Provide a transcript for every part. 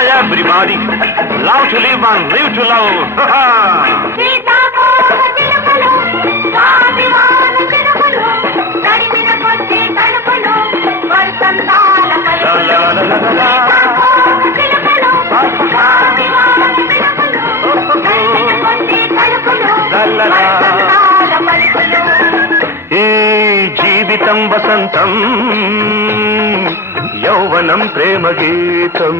everybody. Love to live and live to love. ఈ జీవితం వసంతం యౌవనం ప్రేమ గీతం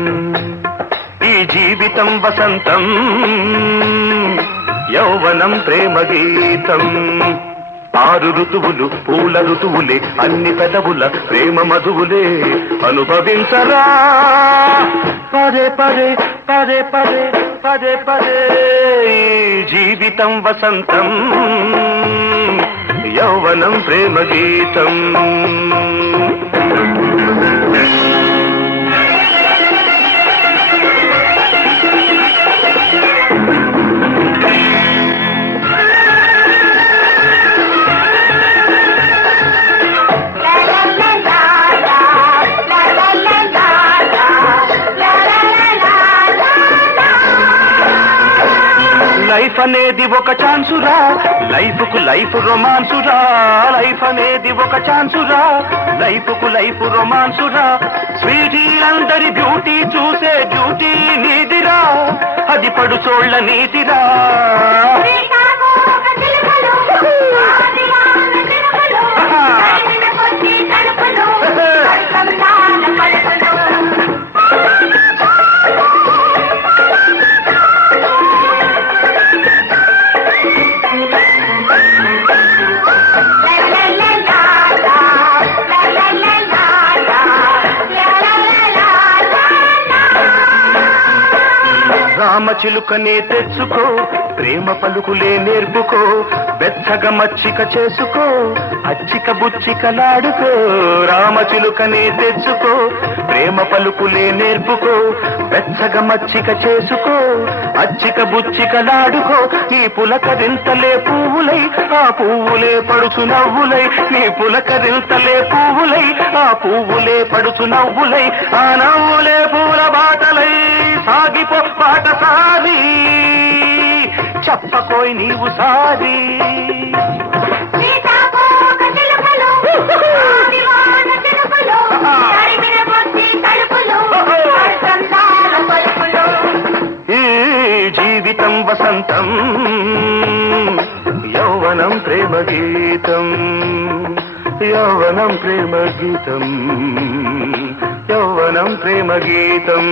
ఈ జీవితం వసంతం యౌవనం ప్రేమ గీతం ఆరు ఋతువులు పూల ఋతువులే అన్ని పెదవుల ప్రేమ మధువులే అనుభవించరా పదే పదే పదే పదే పదే పదే ఈ జీవితం వసంతం యౌవనం ప్రేమ గీతం లైఫ్ అనేది ఒక ఛాన్సురా లైఫ్ కు లైఫ్ రొమాన్సురా లైఫ్ అనేది ఒక ఛాన్సురా లైఫ్ కు లైఫ్ రొమాన్సురా స్వీటీ అందరి బ్యూటీ చూసే డ్యూటీ నీదిరా అది పడుచోళ్ల నీతిరా రామచిలుకనే తెచ్చుకో ప్రేమ పలుకులే నేర్పుకో బెచ్చగ మచ్చిక చేసుకో అచ్చిక బుచ్చికలాడుకో రామచిలుకనే తెచ్చుకో ప్రేమ పలుకులే నేర్పుకో బెచ్చగ మచ్చిక చేసుకో అచ్చిక బుచ్చికలాడుకో నీ పులకరింతలే పువ్వులై ఆ పువ్వులే పడుచు నవ్వులై నీ పులకరింతలే పువ్వులై ఆ పువ్వులే పడుచు నవ్వులై ఆ నవ్వులే పూల బాటలై సాగిపో పాటసారి చెప్పకోయ్ నీవు సారి ఈ జీవితం వసంతం యౌవనం ప్రేమ గీతం యౌవనం ప్రేమ గీతం యౌవనం ప్రేమ గీతం